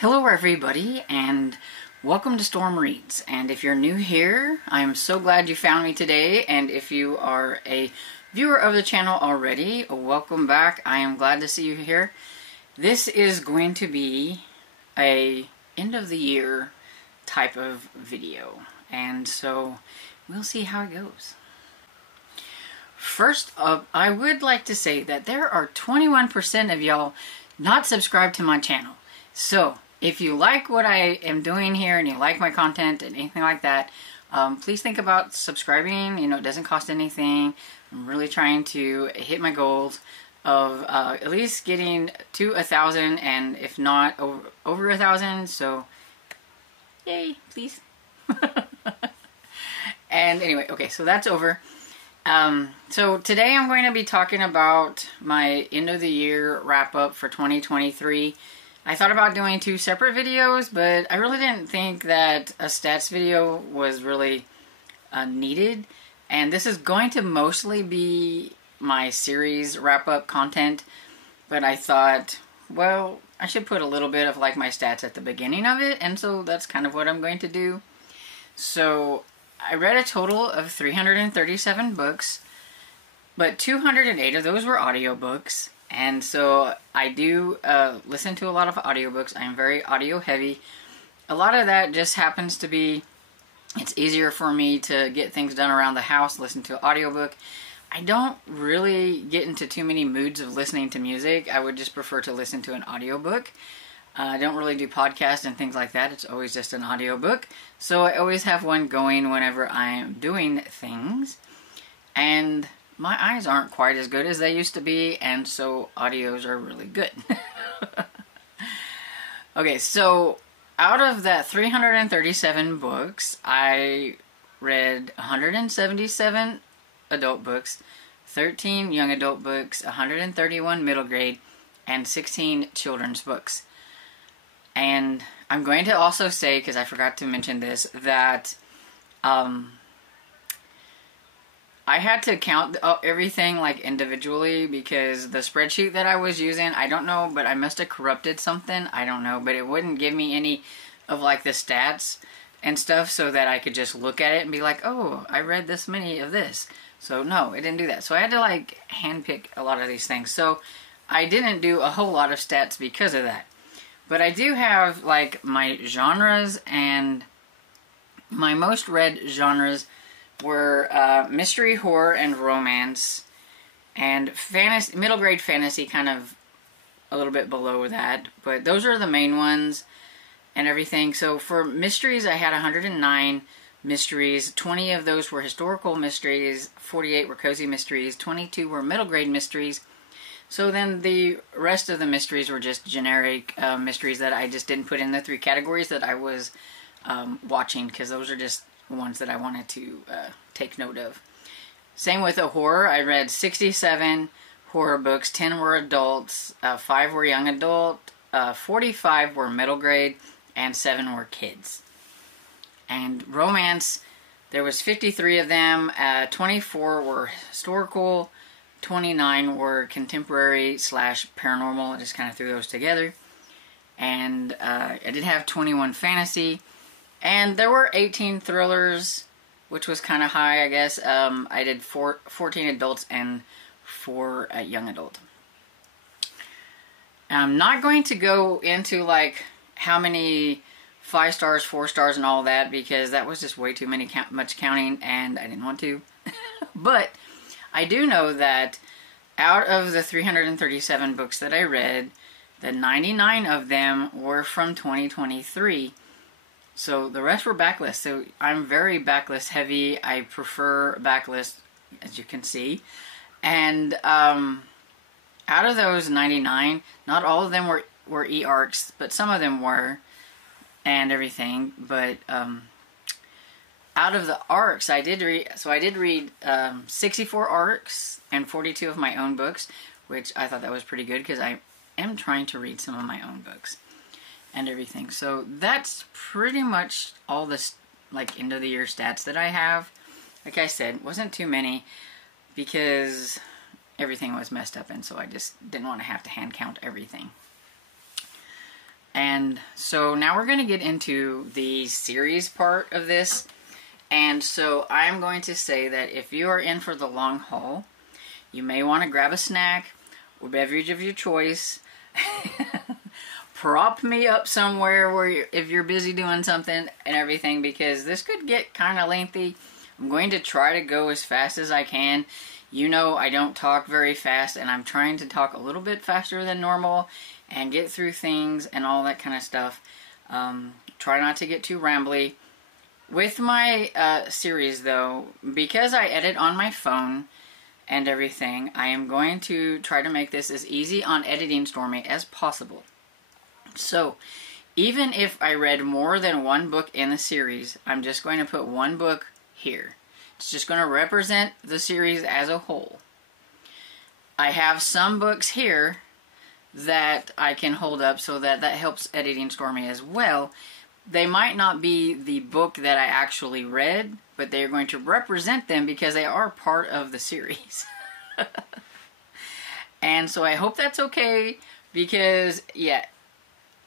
Hello everybody, and welcome to Storm Reads. And if you're new here, I'm so glad you found me today. And if you are a viewer of the channel already, welcome back. I am glad to see you here. This is going to be a end of the year type of video, and so we'll see how it goes. First up, I would like to say that there are 21% of y'all not subscribed to my channel. So if you like what I am doing here and you like my content and anything like that, please think about subscribing. You know, it doesn't cost anything. I'm really trying to hit my goals of at least getting to 1,000, and if not over 1,000. So yay, please. And anyway, okay, so that's over. So today I'm going to be talking about my end of the year wrap up for 2023. I thought about doing two separate videos, but I really didn't think that a stats video was really needed. And this is going to mostly be my series wrap-up content, but I thought, well, I should put a little bit of like my stats at the beginning of it, and so that's kind of what I'm going to do. So I read a total of 337 books, but 208 of those were audiobooks. And so I do listen to a lot of audiobooks. I'm very audio heavy. A lot of that just happens to be, it's easier for me to get things done around the house, listen to an audiobook. I don't really get into too many moods of listening to music. I would just prefer to listen to an audiobook. I don't really do podcasts and things like that. It's always just an audiobook. So I always have one going whenever I am doing things. And my eyes aren't quite as good as they used to be, and so audios are really good. Okay, so out of that 337 books, I read 177 adult books, 13 young adult books, 131 middle grade, and 16 children's books. And I'm going to also say, because I forgot to mention this, that I had to count everything like individually, because the spreadsheet that I was using, I don't know, but I must have corrupted something. I don't know, but it wouldn't give me any of like the stats and stuff so that I could just look at it and be like, oh, I read this many of this. So no, it didn't do that. So I had to like handpick a lot of these things. So I didn't do a whole lot of stats because of that. But I do have like my genres, and my most read genres were mystery, horror, and romance, and fantasy, middle grade fantasy, kind of a little bit below that, but those are the main ones and everything. So for mysteries, I had 109 mysteries. 20 of those were historical mysteries, 48 were cozy mysteries, 22 were middle grade mysteries. So then the rest of the mysteries were just generic mysteries that I just didn't put in the three categories that I was watching, because those are just ones that I wanted to take note of. Same with a horror. I read 67 horror books. 10 were adults, 5 were young adult, 45 were middle grade, and 7 were kids. And romance, there was 53 of them. 24 were historical, 29 were contemporary / paranormal. I just kind of threw those together. And I did have 21 fantasy. And there were 18 thrillers, which was kind of high, I guess. I did 14 adults and 4 young adult. I'm not going to go into like how many 5 stars, 4 stars, and all that, because that was just way too much counting, and I didn't want to. But I do know that out of the 337 books that I read, the 99 of them were from 2023. So the rest were backlist. So I'm very backlist heavy. I prefer backlist, as you can see. And out of those 99, not all of them were e-arcs, but some of them were, and everything. But out of the arcs, I did read 64 arcs and 42 of my own books, which I thought that was pretty good, because I am trying to read some of my own books and everything. So that's pretty much all this like end of the year stats that I have. Like I said, wasn't too many, because everything was messed up, and so I just didn't want to have to hand count everything. And so now we're going to get into the series part of this. And so I'm going to say that if you are in for the long haul, you may want to grab a snack or beverage of your choice. Prop me up somewhere where if you're busy doing something and everything, because this could get kind of lengthy. I'm going to try to go as fast as I can. You know, I don't talk very fast, and I'm trying to talk a little bit faster than normal and get through things and all that kind of stuff. Try not to get too rambly. With my series, though, because I edit on my phone and everything, I am going to try to make this as easy on Editing Stormy as possible. So, even if I read more than one book in the series, I'm just going to put one book here. It's just going to represent the series as a whole. I have some books here that I can hold up so that helps Editing Stormy as well. They might not be the book that I actually read, but they're going to represent them because they are part of the series. And so I hope that's okay, because, yeah,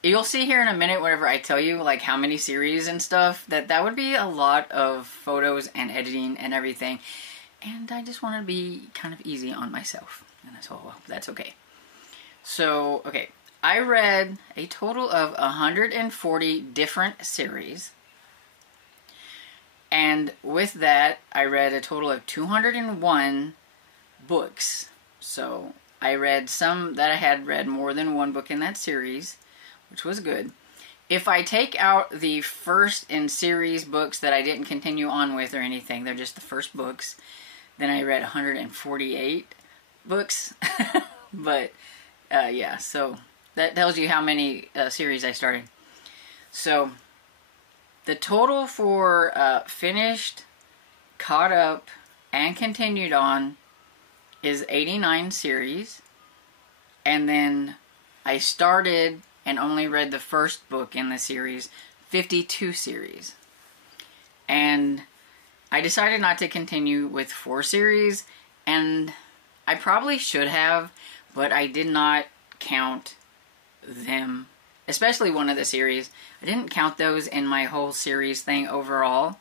you'll see here in a minute whenever I tell you like how many series and stuff, that would be a lot of photos and editing and everything. And I just want to be kind of easy on myself. And so I hope that's okay. So, okay, I read a total of 140 different series. And with that, I read a total of 201 books. So, I read some that I had read more than one book in that series, which was good. If I take out the first in series books that I didn't continue on with or anything, they're just the first books, then I read 148 books. But, yeah, so that tells you how many series I started. So, the total for finished, caught up, and continued on is 89 series. And then I started and only read the first book in the series, 52 series. And I decided not to continue with 4 series, and I probably should have, but I did not count them, especially one of the series. I didn't count those in my whole series thing overall,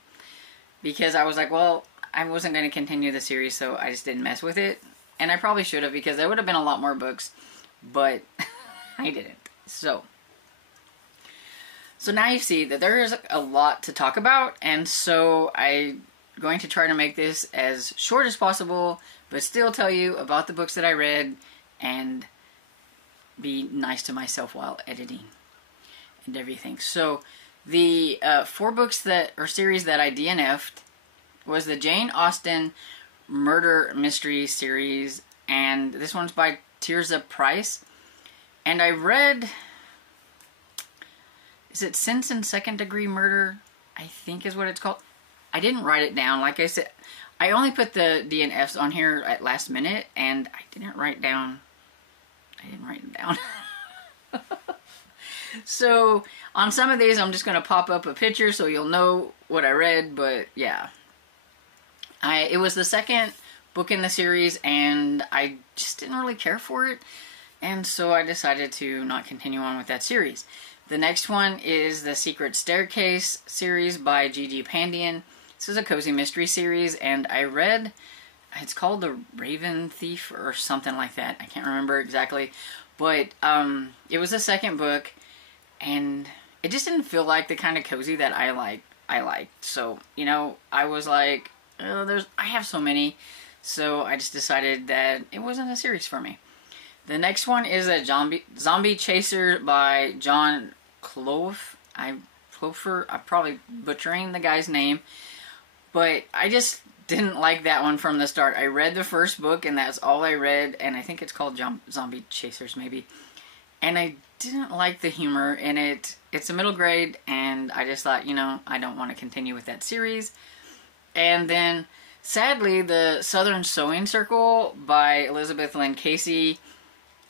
because I was like, well, I wasn't going to continue the series, so I just didn't mess with it. And I probably should have, because there would have been a lot more books, but I didn't. So now you see that there is a lot to talk about, and so I'm going to try to make this as short as possible, but still tell you about the books that I read and be nice to myself while editing and everything. So the 4 books or series that I DNF'd was the Jane Austen Murder Mystery series, and this one's by Tirza Price. And I read, is it Sense and Second Degree Murder? I think is what it's called. I didn't write it down. Like I said, I only put the DNFs on here at last minute, and I didn't write it down. So on some of these, I'm just going to pop up a picture so you'll know what I read. But yeah, it was the second book in the series, and I just didn't really care for it. And so I decided to not continue on with that series. The next one is the Secret Staircase series by Gigi Pandian. This is a cozy mystery series, and I read, it's called The Raven Thief or something like that. I can't remember exactly. But it was the second book, and it just didn't feel like the kind of cozy that I liked. So, you know, I was like, oh, I have so many. So I just decided that it wasn't a series for me. The next one is a Zombie Chaser by John Clough. I'm probably butchering the guy's name. But I just didn't like that one from the start. I read the first book, and that's all I read. And I think it's called Zombie Chasers, maybe. And I didn't like the humor in it. It's a middle grade, and I just thought, you know, I don't want to continue with that series. And then, sadly, the Southern Sewing Circle by Elizabeth Lynn Casey,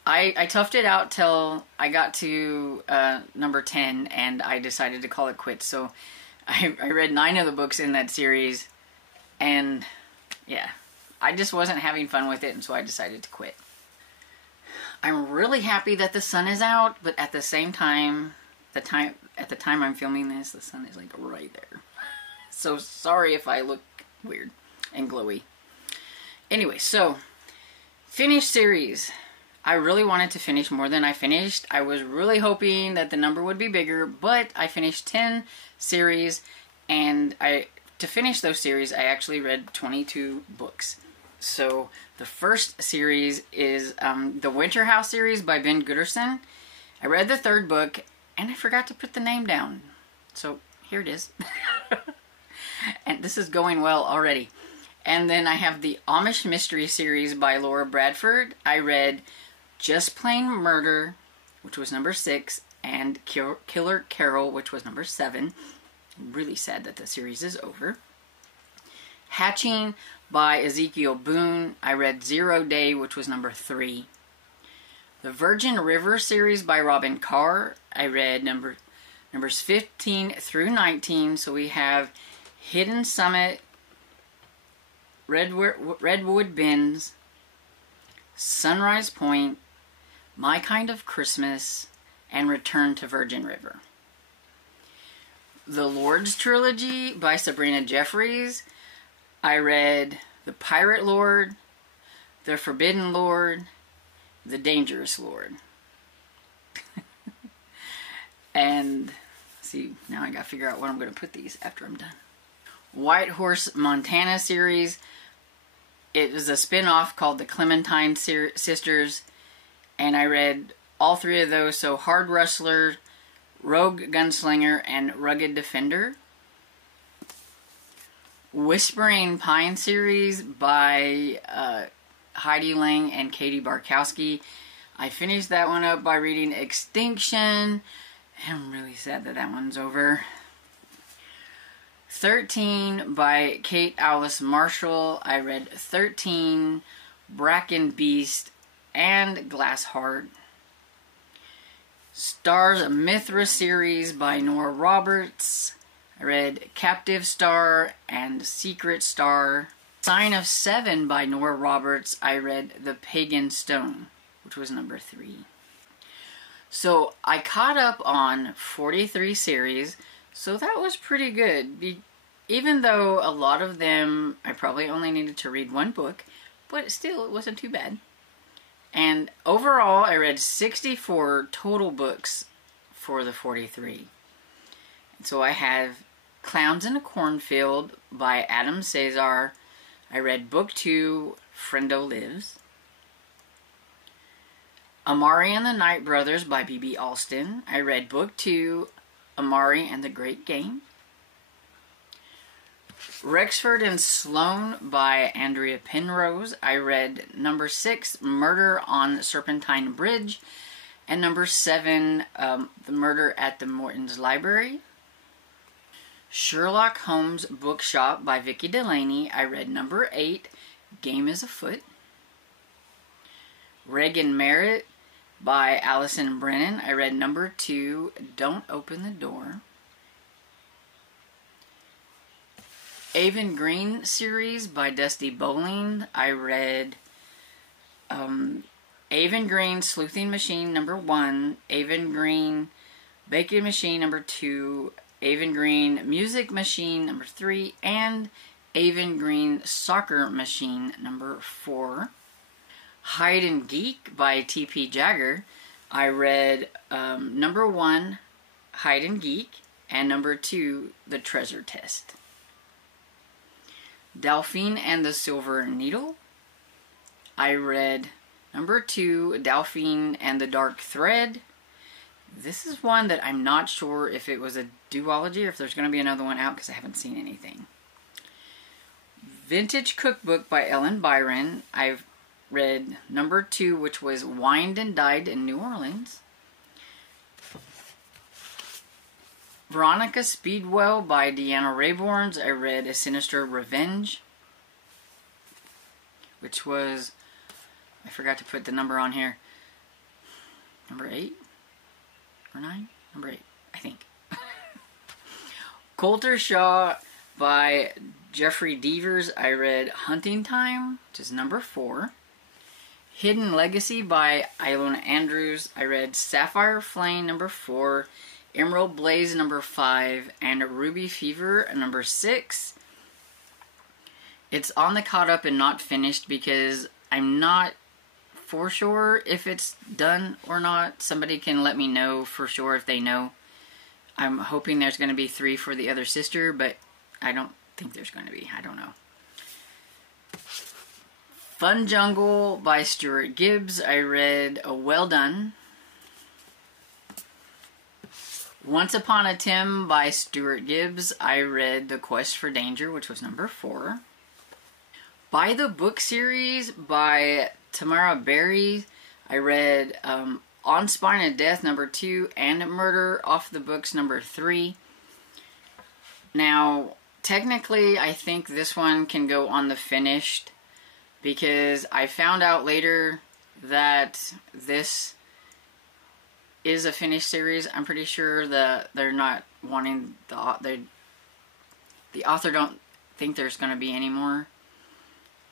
I toughed it out till I got to number 10, and I decided to call it quits. So I read 9 of the books in that series, and yeah, I just wasn't having fun with it, and so I decided to quit. I'm really happy that the sun is out, but at the same time, at the time I'm filming this, the sun is like right there. So sorry if I look weird and glowy. Anyway, so finished series. I really wanted to finish more than I finished. I was really hoping that the number would be bigger, but I finished 10 series, and to finish those series, I actually read 22 books. So the first series is the Winter House series by Ben Gooderson. I read the third book, and I forgot to put the name down. So here it is. And this is going well already. And then I have the Amish Mystery series by Laura Bradford. I read Just Plain Murder, which was number 6, and Killer Carol, which was number 7. I'm really sad that the series is over. Hatching by Ezekiel Boone. I read Zero Day, which was number 3. The Virgin River series by Robin Carr. I read numbers 15 through 19. So we have Hidden Summit, Redwood Bends, Sunrise Point, My Kind of Christmas, and Return to Virgin River. The Lord's Trilogy by Sabrina Jeffries. I read The Pirate Lord, The Forbidden Lord, The Dangerous Lord. And, see, now I gotta figure out where I'm gonna put these after I'm done. White Horse Montana series. It was a spin-off called the Clementine Sisters, and I read all 3 of those. So Hard Rustler, Rogue Gunslinger, and Rugged Defender. Whispering Pine series by Heidi Lang and Katie Barkowski. I finished that one up by reading Extinction. I'm really sad that that one's over. 13 by Kate Alice Marshall. I read 13, Bracken Beast, and Glass Heart. Stars Mithra series by Nora Roberts. I read Captive Star and Secret Star. Sign of 7 by Nora Roberts. I read The Pagan Stone, which was number 3. So I caught up on 43 series. So that was pretty good, even though a lot of them I probably only needed to read 1 book, but still it wasn't too bad. And overall I read 64 total books for the 43. And so I have Clowns in a Cornfield by Adam Cesar. I read book 2, Friendo Lives. Amari and the Night Brothers by B.B. Alston. I read book 2, Amari and the Great Game. Rexford and Sloane by Andrea Penrose. I read number 6, Murder on Serpentine Bridge, and number 7, The Murder at the Morton's Library. Sherlock Holmes Bookshop by Vicki Delaney. I read number 8, Game is Afoot. Regan Merritt by Allison Brennan. I read number 2, Don't Open the Door. Avon Green series by Dusty Bowling. I read Avon Green Sleuthing Machine number 1, Avon Green Baking Machine number 2, Avon Green Music Machine number 3, and Avon Green Soccer Machine number 4. Hide and Geek by T.P. Jagger. I read number 1, Hide and Geek, and number 2, The Treasure Test. Delphine and the Silver Needle. I read number 2, Delphine and the Dark Thread. This is one that I'm not sure if it was a duology or if there's going to be another one out because I haven't seen anything. Vintage Cookbook by Ellen Byron. I've read number 2, which was Wined and Died in New Orleans. Veronica Speedwell by Deanna Rayborns. I read A Sinister Revenge, which was, I forgot to put the number on here, number 8 or 9? Number 8, I think. Coulter Shaw by Jeffrey Devers. I read Hunting Time, which is number 4. Hidden Legacy by Ilona Andrews. I read Sapphire Flame number 4. Emerald Blaze number 5, and Ruby Fever number 6. It's on the caught up and not finished because I'm not for sure if it's done or not. Somebody can let me know for sure if they know. I'm hoping there's going to be 3 for the other sister, but I don't think there's going to be. I don't know. Fun Jungle by Stuart Gibbs. I read Well Done. Once Upon a Tim by Stuart Gibbs. I read The Quest for Danger, which was number 4. By the Book series by Tamara Berry. I read On Spine of Death number 2 and Murder Off the Books number 3. Now, technically, I think this one can go on the finished because I found out later that this is a finished series. I'm pretty sure that they're not wanting the author don't think there's going to be any more,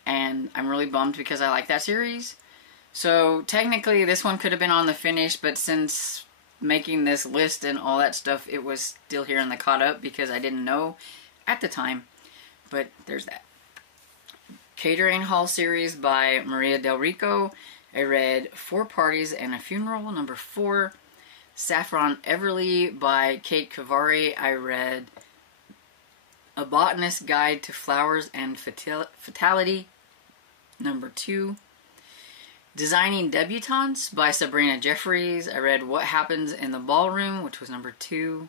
and I'm really bummed because I like that series. So technically this one could have been on the finish, but since making this list and all that stuff, it was still here in the caught up because I didn't know at the time. But there's that. Catering Hall series by Maria Del Rico. I read 4 Parties and a Funeral, number 4. Saffron Everly by Kate Cavari. I read A Botanist's Guide to Flowers and Fatality, number 2. Designing Debutantes by Sabrina Jeffries. I read What Happens in the Ballroom, which was number 2.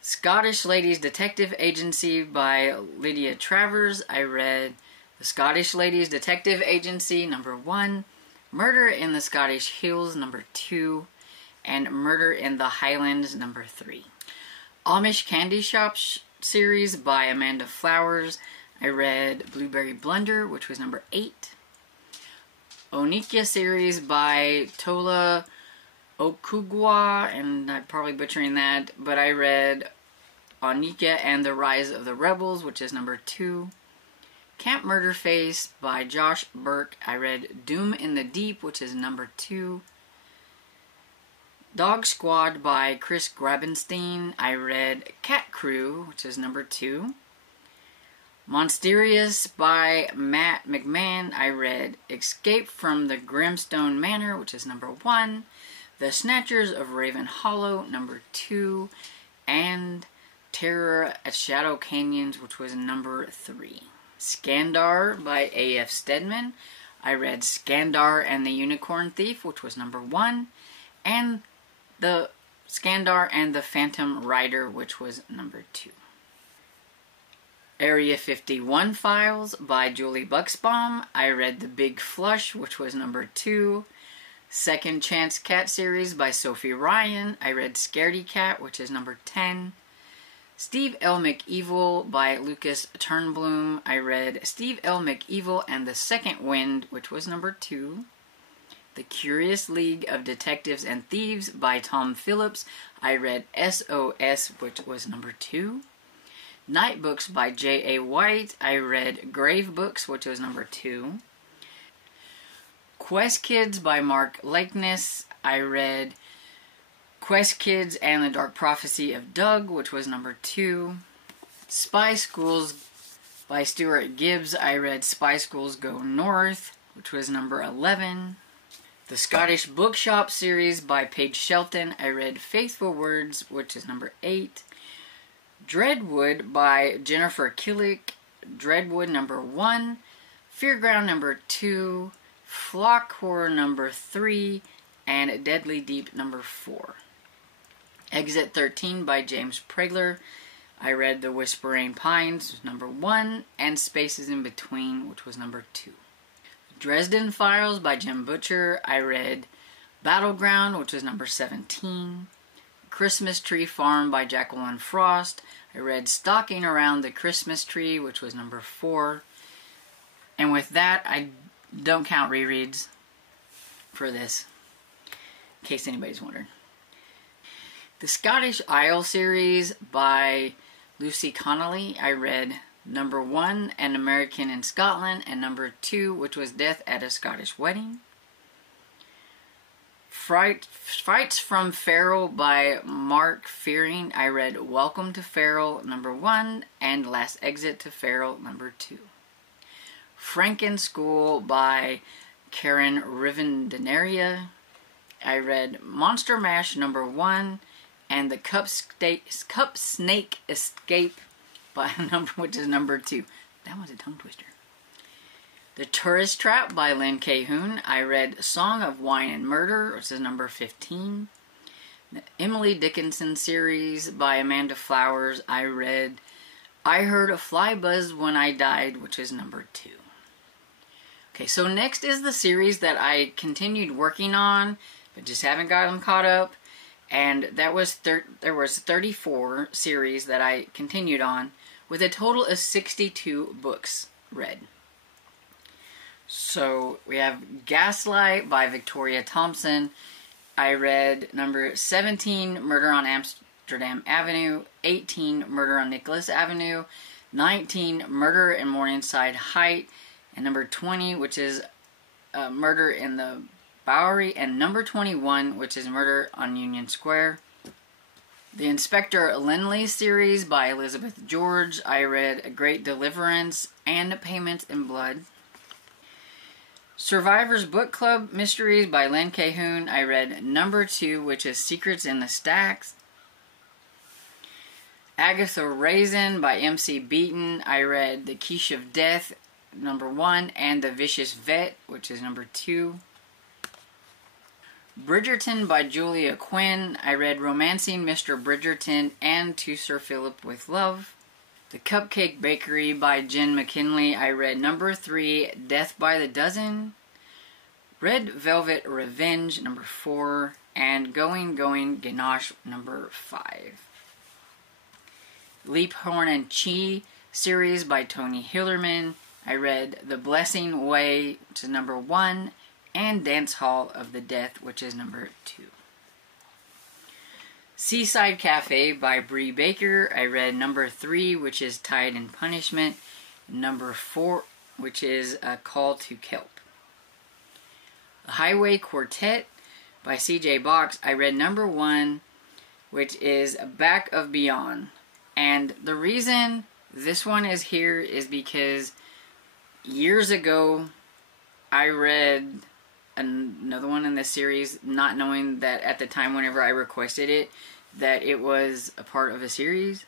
Scottish Ladies Detective Agency by Lydia Travers. I read The Scottish Ladies Detective Agency, number 1. Murder in the Scottish Hills, number 2. And Murder in the Highlands, number 3. Amish Candy Shop series by Amanda Flowers. I read Blueberry Blunder, which was number 8. Onikia series by Tola Okugwa, and I'm probably butchering that, but I read Onikia and the Rise of the Rebels, which is number 2. Camp Murderface by Josh Burke. I read Doom in the Deep, which is number 2. Dog Squad by Chris Grabenstein. I read Cat Crew, which is number 2. Monsterious by Matt McMahon. I read Escape from the Grimstone Manor, which is number 1. The Snatchers of Raven Hollow, number 2. And Terror at Shadow Canyons, which was number 3. Skandar by A.F. Stedman. I read Skandar and the Unicorn Thief, which was number 1. And the Skandar and the Phantom Rider, which was number 2. Area 51 Files by Julie Buxbaum. I read The Big Flush, which was number 2. Second Chance Cat series by Sophie Ryan. I read Scaredy Cat, which is number 10. Steve L. McEvil by Lucas Turnbloom. I read Steve L. McEvil and the Second Wind, which was number 2. The Curious League of Detectives and Thieves by Tom Phillips. I read SOS, which was number 2. Night Books by J.A. White. I read Grave Books, which was number 2. Quest Kids by Mark Lakeness. I read Quest Kids and the Dark Prophecy of Doug, which was number 2. Spy Schools by Stuart Gibbs. I read Spy Schools Go North, which was number 11. The Scottish Bookshop series by Paige Shelton. I read Faithful Words, which is number 8. Dreadwood by Jennifer Killick. Dreadwood number 1. Fearground number 2. Flock Horror number 3. And Deadly Deep number 4. Exit 13 by James Pregler. I read The Whispering Pines, number 1. And Spaces in Between, which was number 2. Dresden Files by Jim Butcher. I read Battleground, which was number 17. Christmas Tree Farm by Jacqueline Frost. I read Stalking Around the Christmas Tree, which was number 4. And with that, I don't count rereads for this, in case anybody's wondering. The Scottish Isle series by Lucy Connolly. I read number 1, An American in Scotland, and number 2, which was Death at a Scottish Wedding. Frights from Feral by Mark Fearing. I read Welcome to Feral #1 and Last Exit to Feral #2. Frankenschool by Karen Rivendenaria. I read Monster Mash #1 and The Cup Snake Escape by which is #2. That was a tongue twister. The Tourist Trap by Lynn Cahoon. I read Song of Wine and Murder, which is #15. The Emily Dickinson series by Amanda Flowers. I read I Heard a Fly Buzz When I Died, which is #2. Okay, so next is the series that I continued working on, but just haven't got them caught up. And that was there was 34 series that I continued on, with a total of 62 books read. So we have Gaslight by Victoria Thompson. I read #17, Murder on Amsterdam Avenue, 18, Murder on Nicholas Avenue, 19, Murder in Morningside Height, and #20, which is Murder in the Bowery, and #21, which is Murder on Union Square. The Inspector Lindley series by Elizabeth George. I read A Great Deliverance and Payment in Blood. Survivor's Book Club Mysteries by Lynn Cahoon. I read #2, which is Secrets in the Stacks. Agatha Raisin by M.C. Beaton. I read The Quiche of Death #1 and The Vicious Vet, which is #2. Bridgerton by Julia Quinn. I read Romancing Mr. Bridgerton and To Sir Philip with Love. The Cupcake Bakery by Jen McKinley. I read #3, Death by the Dozen. Red Velvet Revenge #4. And Going Ganache #5. Leap Horn and Chi series by Tony Hillerman. I read The Blessing Way, which is #1, and Dance Hall of the Death, which is #2. Seaside Cafe by Bree Baker. I read #3, which is Tide and Punishment, #4, which is A Call to Kelp. The Highway Quartet by C.J. Box. I read #1, which is Back of Beyond. And the reason this one is here is because years ago I read another one in this series, not knowing that at the time whenever I requested it, that it was a part of a series.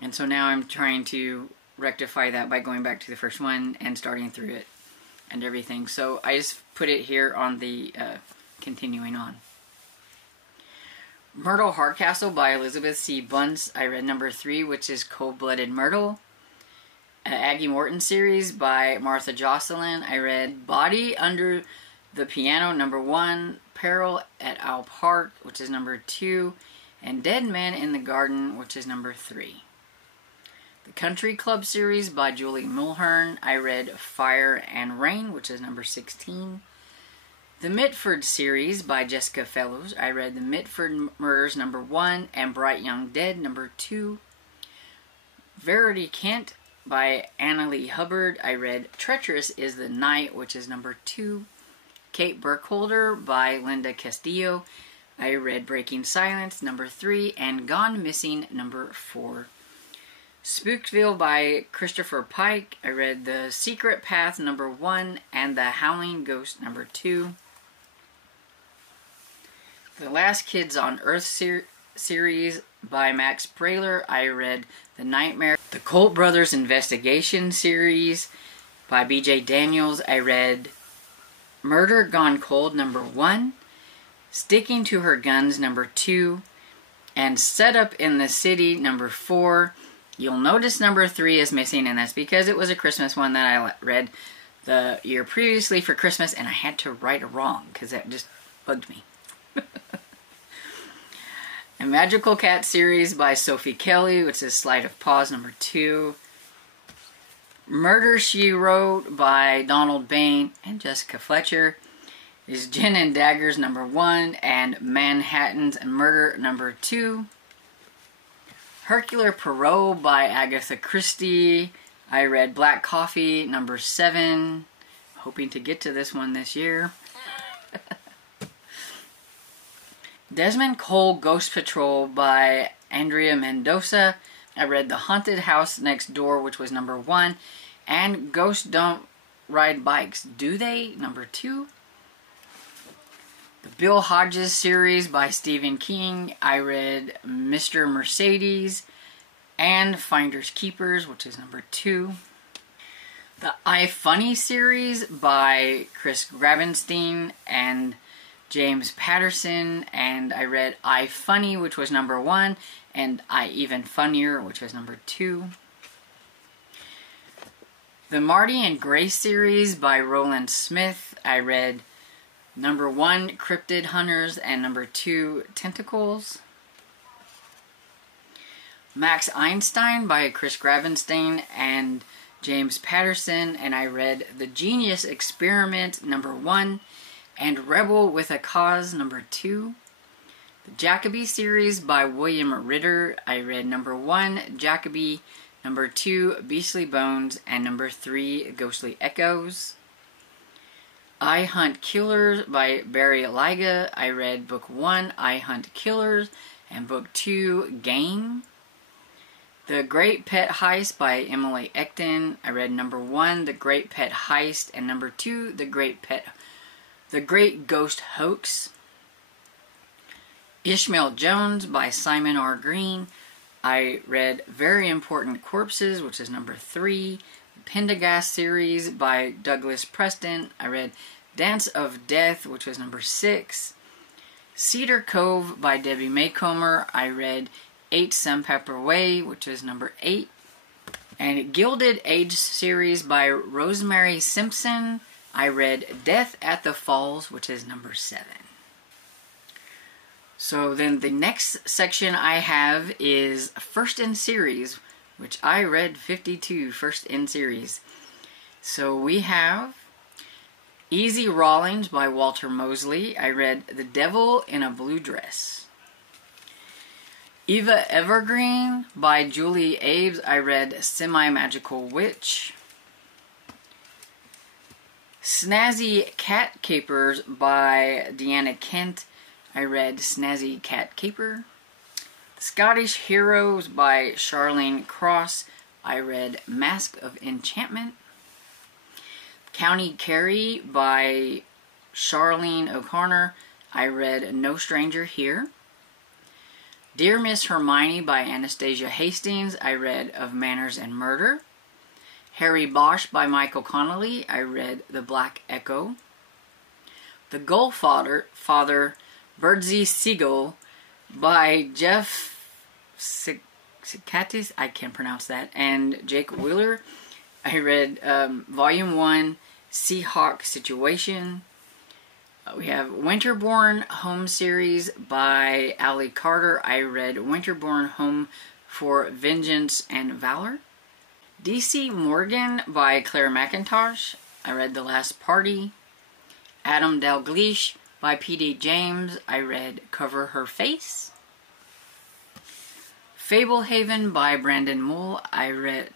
And so now I'm trying to rectify that by going back to the first one and starting through it and everything. So I just put it here on the continuing on. Myrtle Hardcastle by Elizabeth C. Bunce. I read #3, which is Cold-Blooded Myrtle. Aggie Morton series by Martha Jocelyn. I read Body Under the Piano #1, Peril at Owl Park, which is #2, and Dead Men in the Garden, which is #3. The Country Club series by Julie Mulhern. I read Fire and Rain, which is #16. The Mitford series by Jessica Fellows. I read The Mitford Murders #1 and Bright Young Dead #2. Verity Kent by Annalee Hubbard. I read Treacherous is the Night, which is #2. Kate Burkholder by Linda Castillo. I read Breaking Silence #3 and Gone Missing #4. Spookville by Christopher Pike. I read The Secret Path #1 and The Howling Ghost #2. The Last Kids on Earth series by Max Brailer. I read The Nightmare. The Colt Brothers Investigation series by B.J. Daniels. I read Murder Gone Cold #1, Sticking to Her Guns #2, and Set Up in the City #4. You'll notice #3 is missing, and that's because it was a Christmas one that I read the year previously for Christmas, and I had to right or wrong because that just bugged me. A Magical Cat series by Sophie Kelly, which is Sleight of Paws #2. Murder, She Wrote by Donald Bain and Jessica Fletcher is Gin and Daggers #1 and Manhattan's Murder #2. Hercule Poirot by Agatha Christie. I read Black Coffee #7. Hoping to get to this one this year. Desmond Cole Ghost Patrol by Andrea Mendoza. I read The Haunted House Next Door, which was number 1. And Ghosts Don't Ride Bikes, Do They? Number 2. The Bill Hodges series by Stephen King. I read Mr. Mercedes and Finders Keepers, which is number 2. The I Funny series by Chris Gravenstein and James Patterson, and I read I Funny, which was number 1, and I Even Funnier, which was number 2. The Marty and Grace series by Roland Smith. I read number 1, Cryptid Hunters, and number 2, Tentacles. Max Einstein by Chris Gravenstein and James Patterson, and I read The Genius Experiment, number 1, and Rebel with a Cause, number 2. The Jacoby series by William Ritter. I read number 1, Jacoby, number 2, Beastly Bones, and number 3, Ghostly Echoes. I Hunt Killers by Barry Liga. I read book 1, I Hunt Killers, and book 2, Game. The Great Pet Heist by Emily Ecton. I read number 1, The Great Pet Heist, and number 2, The Great Ghost Hoax. Ishmael Jones by Simon R. Green. I read Very Important Corpses, which is number 3. The Pendergast series by Douglas Preston. I read Dance of Death, which was number 6. Cedar Cove by Debbie Maycomer. I read 8 Sunpepper Way, which is number 8. And Gilded Age series by Rosemary Simpson. I read Death at the Falls, which is number 7. So then the next section I have is First in Series, which I read 52 First in Series. So we have Easy Rawlings by Walter Mosley. I read The Devil in a Blue Dress. Eva Evergreen by Julie Aves. I read Semi-Magical Witch. Snazzy Cat Capers by Deanna Kent. I read Snazzy Cat Caper. Scottish Heroes by Charlene Cross. I read Mask of Enchantment. County Kerry by Charlene O'Connor. I read No Stranger Here. Dear Miss Hermione by Anastasia Hastings. I read Of Manners and Murder. Harry Bosch by Michael Connolly. I read The Black Echo. The Gull Father Birdsey Seagull by Jeff Sikatis, I can't pronounce that, and Jake Wheeler. I read Volume 1, Seahawk Situation. We have Winterborn Home series by Allie Carter. I read Winterborn Home for Vengeance and Valor. D.C. Morgan by Claire McIntosh. I read The Last Party. Adam Dalgleish by P.D. James. I read Cover Her Face. Fablehaven by Brandon Mull. I read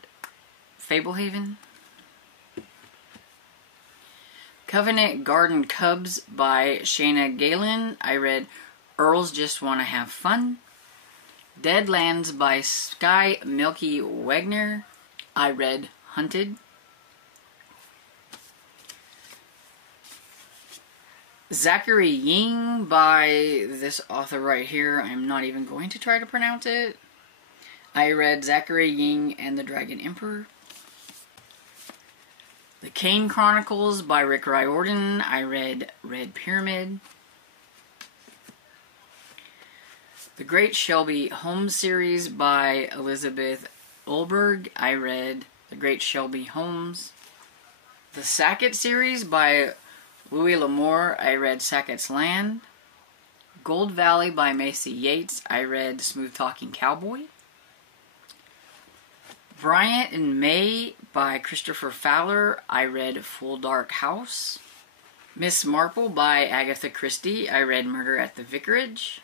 Fablehaven. Covenant Garden Cubs by Shayna Galen. I read Earls Just Wanna Have Fun. Deadlands by Sky Milky Wagner. I read Hunted. Zachary Ying by this author right here. I'm not even going to try to pronounce it. I read Zachary Ying and the Dragon Emperor. The Kane Chronicles by Rick Riordan. I read Red Pyramid. The Great Shelby Holmes series by Elizabeth Ulberg. I read The Great Shelby Holmes. The Sackett series by Louis L'Amour. I read Sackett's Land. Gold Valley by Macy Yates. I read Smooth Talking Cowboy. Bryant and May by Christopher Fowler. I read Full Dark House. Miss Marple by Agatha Christie. I read Murder at the Vicarage.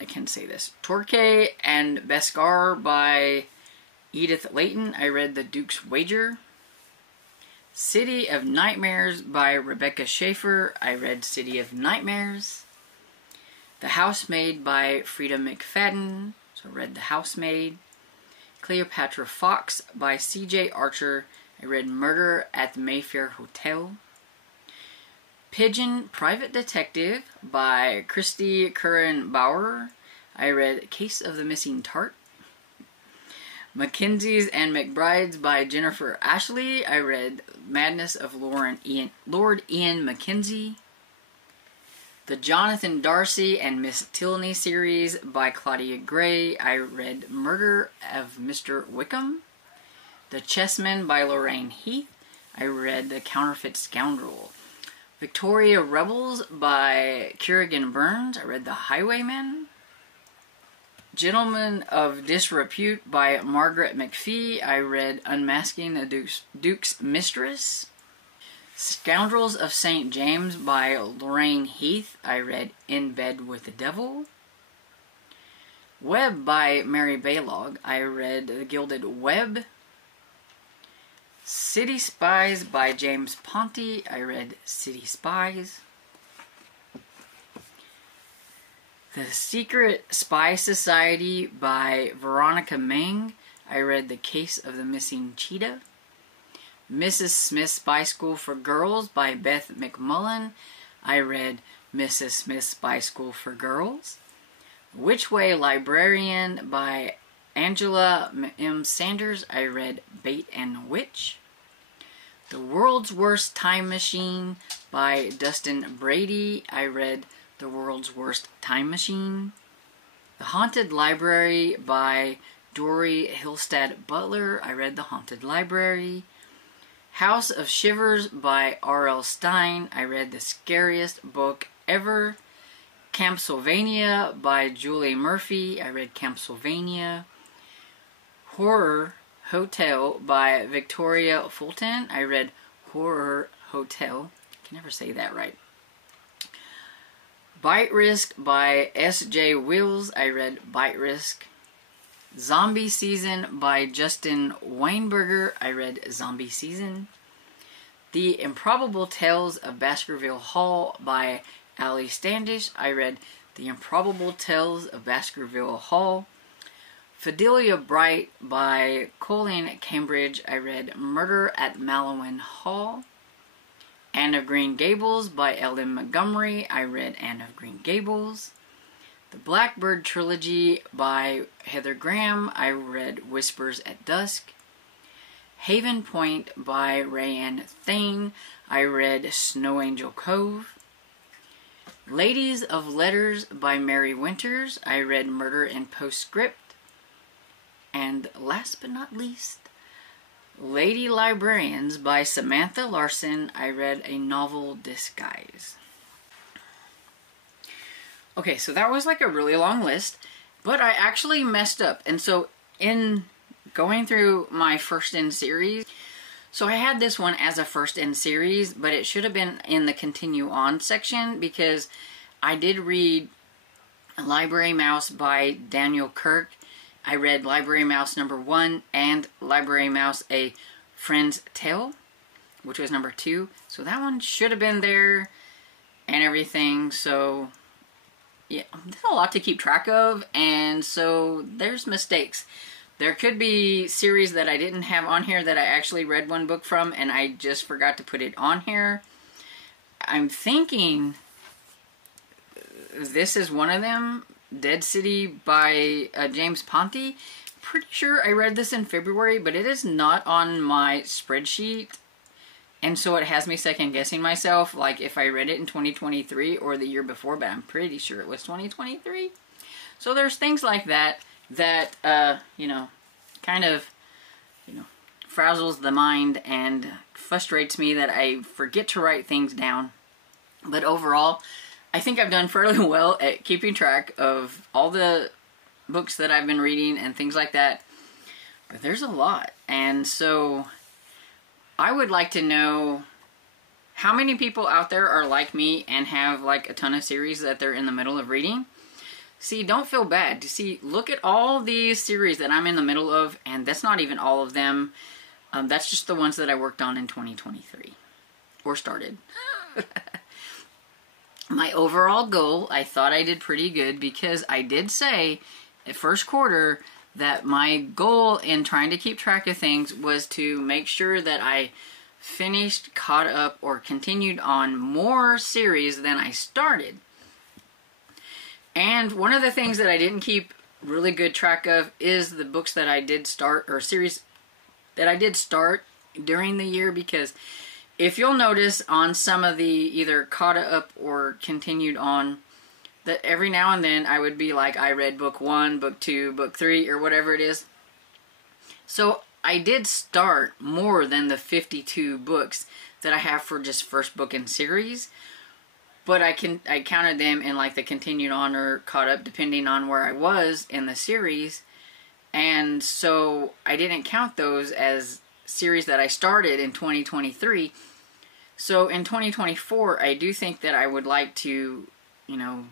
I can say this. Torquay and Beskar by Edith Layton. I read The Duke's Wager. City of Nightmares by Rebecca Schaefer. I read City of Nightmares. The Housemaid by Frida McFadden. So I read The Housemaid. Cleopatra Fox by C.J. Archer. I read Murder at the Mayfair Hotel. Pigeon Private Detective by Christy Curran Bauer. I read Case of the Missing Tart. Mackenzies and McBrides by Jennifer Ashley. I read Madness of Lord Ian Mackenzie. The Jonathan Darcy and Miss Tilney series by Claudia Gray. I read Murder of Mr. Wickham. The Chessmen by Lorraine Heath. I read The Counterfeit Scoundrel. Victoria Rebels by Kerrigan Burns. I read The Highwaymen. Gentlemen of Disrepute by Margaret McPhee. I read Unmasking the Duke's Mistress. Scoundrels of St. James by Lorraine Heath. I read In Bed with the Devil. Web by Mary Baylog. I read The Gilded Web. City Spies by James Ponty. I read City Spies. The Secret Spy Society by Veronica Meng. I read The Case of the Missing Cheetah. Mrs. Smith's Spy School for Girls by Beth McMullen. I read Mrs. Smith's Spy School for Girls. Which Way Librarian by Angela M. Sanders. I read Bait and Witch. The World's Worst Time Machine by Dustin Brady. I read The World's Worst Time Machine. The Haunted Library by Dory Hillstad Butler. I read The Haunted Library. House of Shivers by R.L. Stein. I read The Scariest Book Ever. Campsylvania by Julie Murphy. I read Campsylvania. Horror Hotel by Victoria Fulton. I read Horror Hotel. I can never say that right. Bite Risk by S.J. Wills. I read Bite Risk. Zombie Season by Justin Weinberger. I read Zombie Season. The Improbable Tales of Baskerville Hall by Ali Standish. I read The Improbable Tales of Baskerville Hall. Fidelia Bright by Colleen Cambridge. I read Murder at Malowin Hall. Anne of Green Gables by Ellen Montgomery. I read Anne of Green Gables. The Blackbird Trilogy by Heather Graham. I read Whispers at Dusk. Haven Point by Rayanne Thane. I read Snow Angel Cove. Ladies of Letters by Mary Winters. I read Murder in Postscript. And last but not least, Lady Librarians by Samantha Larson. I read A Novel Disguise. Okay, so that was like a really long list, but I actually messed up. And so in going through my first in series, so I had this one as a first in series, but it should have been in the continue on section because I did read Library Mouse by Daniel Kirk. I read Library Mouse #1 and Library Mouse A Friend's Tale, which was #2. So that one should have been there and everything. So yeah, there's a lot to keep track of, and so there's mistakes. There could be series that I didn't have on here that I actually read one book from and I just forgot to put it on here. I'm thinking this is one of them. Dead City by James Ponty. Pretty sure I read this in February, but it is not on my spreadsheet. And so it has me second guessing myself, like if I read it in 2023 or the year before, but I'm pretty sure it was 2023. So there's things like that that, you know, kind of, you know, frazzles the mind and frustrates me that I forget to write things down. But overall, I think I've done fairly well at keeping track of all the books that I've been reading and things like that. But there's a lot. And so I would like to know how many people out there are like me and have like a ton of series that they're in the middle of reading. See, don't feel bad. See, look at all these series that I'm in the middle of, and that's not even all of them. That's just the ones that I worked on in 2023. Or started. My overall goal, I thought I did pretty good because I did say at first quarter that my goal in trying to keep track of things was to make sure that I finished, caught up, or continued on more series than I started. And one of the things that I didn't keep really good track of is the books that I did start, or series that I did start during the year, because if you'll notice on some of the either caught up or continued on, that every now and then I would be like, I read book 1, book 2, book 3, or whatever it is. So I did start more than the 52 books that I have for just first book in series. But I counted them in like the continued on or caught up depending on where I was in the series. And so I didn't count those as series that I started in 2023. So in 2024, I do think that I would like to, you know,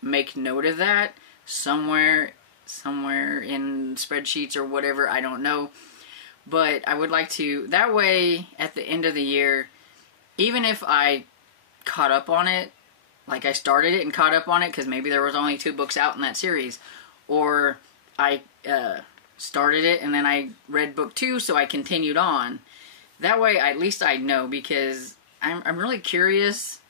make note of that somewhere in spreadsheets or whatever, I don't know. But I would like to, that way at the end of the year, even if I caught up on it, like I started it and caught up on it because maybe there was only 2 books out in that series, or I started it and then I read book 2, so I continued on. That way at least I know, because I'm really curious,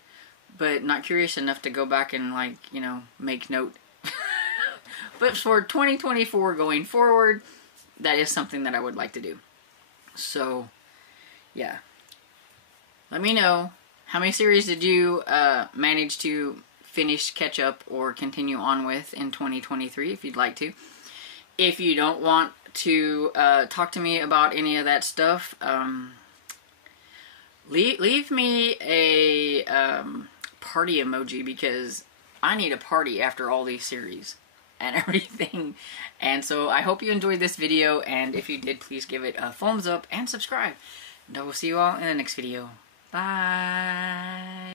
but not curious enough to go back and, like, you know, make note. But for 2024 going forward, that is something that I would like to do. So, yeah. Let me know, how many series did you manage to finish, catch up, or continue on with in 2023, if you'd like to. If you don't want to talk to me about any of that stuff, leave me a party emoji, because I need a party after all these series and everything. And so I hope you enjoyed this video, and if you did, please give it a thumbs up and subscribe. And I will see you all in the next video. Bye.